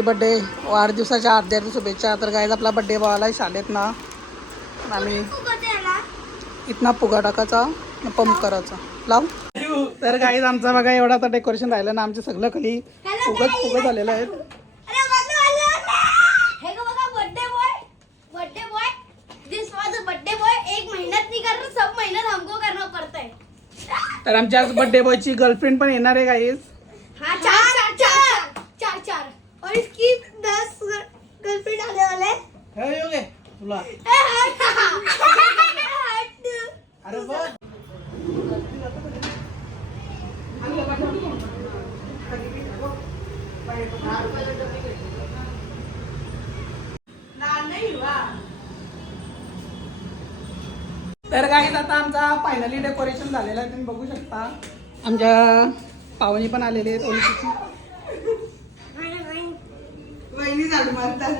Happy birthday वाढदिवसाच्या हार्दिक शुभेच्छा. तर गाईज आपला बड्डे आहे शाळेत ना आम्ही इथना फुगा टाकायचा पंप करायचा. लाव. तर गाईज आमचा बघा एवढा आता डेकोरेशन राहिलं ना आमचे सगळं खाली फुगत फुगत झालेलं आहे. बर्थडे बर्थडे बर्थडे बर्थडे तर आमच्या बड्डे बॉयची गर्लफ्रेंड पण येणार आहे गाईज और इसकी दस गर्लफ्रेंड आने वाले हैं। तुला। ए, हट। हट। अरे बघ तर काही आता आमचा फायनली डेकोरेशन झालेलं आहे तुम्ही बघू शकता. आमच्या पाहुणी पण आलेले आहेत ओळखीची. वहिनी झाडू मारतात.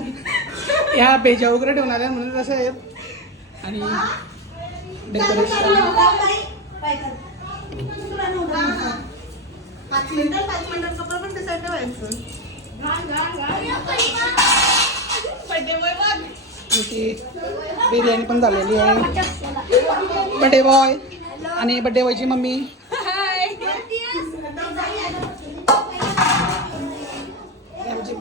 ह्या पेजा वगैरे ठेवून आल्या म्हणून तसं आहेत आणि डेकोरेशन पाच मिनिटं पाच मिनिटं कपडा पण तसं ठेवायचं. आमची बिर्याणी पण झालेली आहे. बड्डे बॉय आणि बड्डे बॉयची मम्मी.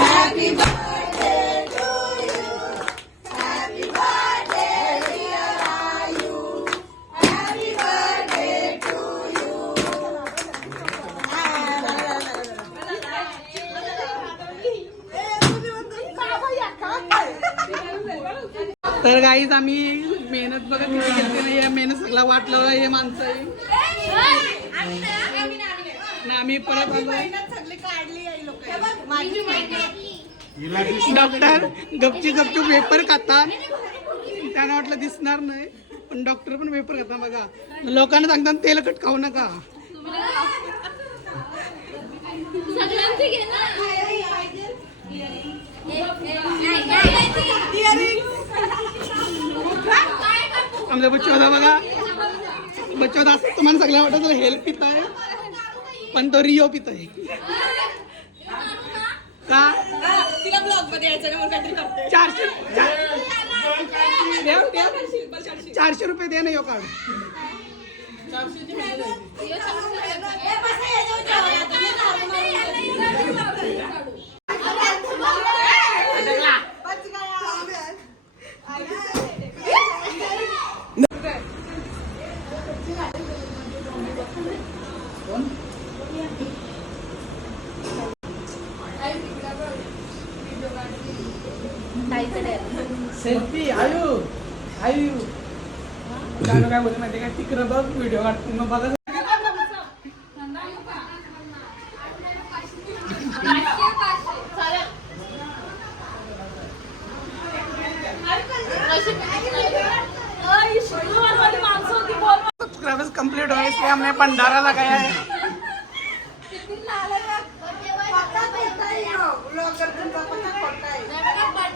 ഹാപ്പി तर गाईज आम्ही मेहनत बघा किती केली नाही आहे मेहनत सगळा वाटलं हे माणसं आम्ही परत आलो. डॉक्टर गपची गपचूप वेपर खातात त्यांना वाटलं दिसणार नाही पण डॉक्टर पण वेपर खातात बघा. लोकांना सांगतात तेलकट खाऊ नका. सगळ्यांचे घे ना. आमचा बच्चू होता बघा. बच्चू होता असं तुम्हाला सगळ्या वाटत हेल्प पित आहे. पण तो रिओ पित आहे. का? तिला ब्लॉगमध्ये यायचं चारशे. चारशे रुपये. दे ना यो कार्ड सेल्फी आयु आयु. गाणं काय बोलत माहिती का? तिकडं बघ व्हिडिओ काढतो मग बघा. सब्सक्राइबर्स कंप्लीट हुए इसलिए हमने भंडारा लगाया है तुमचा पत्ता खोटा आहे पण बोललेला अम्मा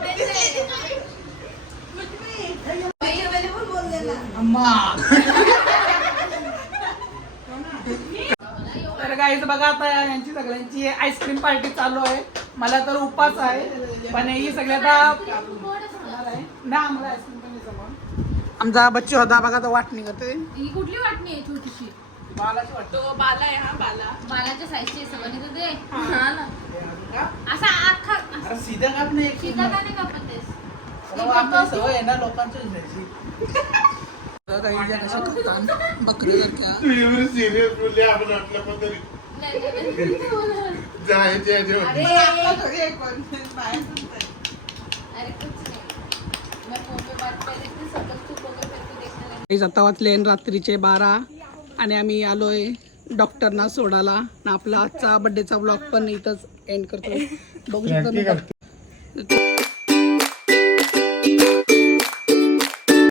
तर गाईज बघा आता यांची सगळ्यांची आईस्क्रीम पार्टी चालू आहे. मला तर उपास आहे पण ही सगळ्या आता ना आम्हाला आईस्क्रीम पण नाही जमत. आमचा बच्चे होता बघा तो वाटणी करते ही कुठली वाटणी आहे छोटीशी? बालाची वाटतो तो बाला आहे हा बाला. बालाच्या साईजची सगळं तर ते हा ना. असा आखा सीधा काप नाही एक सीधा. का नाही कापत? सवय आहे ना घ्यायची काही ज्या कशा करतात बकरीसारख्या सिरियस बोलले आपण आपल्या पद्धतीने नाही, नाही, नाही. जायचे याच्यावर. आपला घरी एक कोण बाहेर सुद्धा. अरे कुछ नहीं. मैं फोन पे बात कर रही थी सब लोग चुप हो गए फिर तो देखने लगे आता वाजले रात्रीचे बारा. आणि आम्ही आलोय डॉक्टरना सोडायला. आणि आपला आजचा बड्डेचा ब्लॉग पण इथंच एंड करतो बघू शकता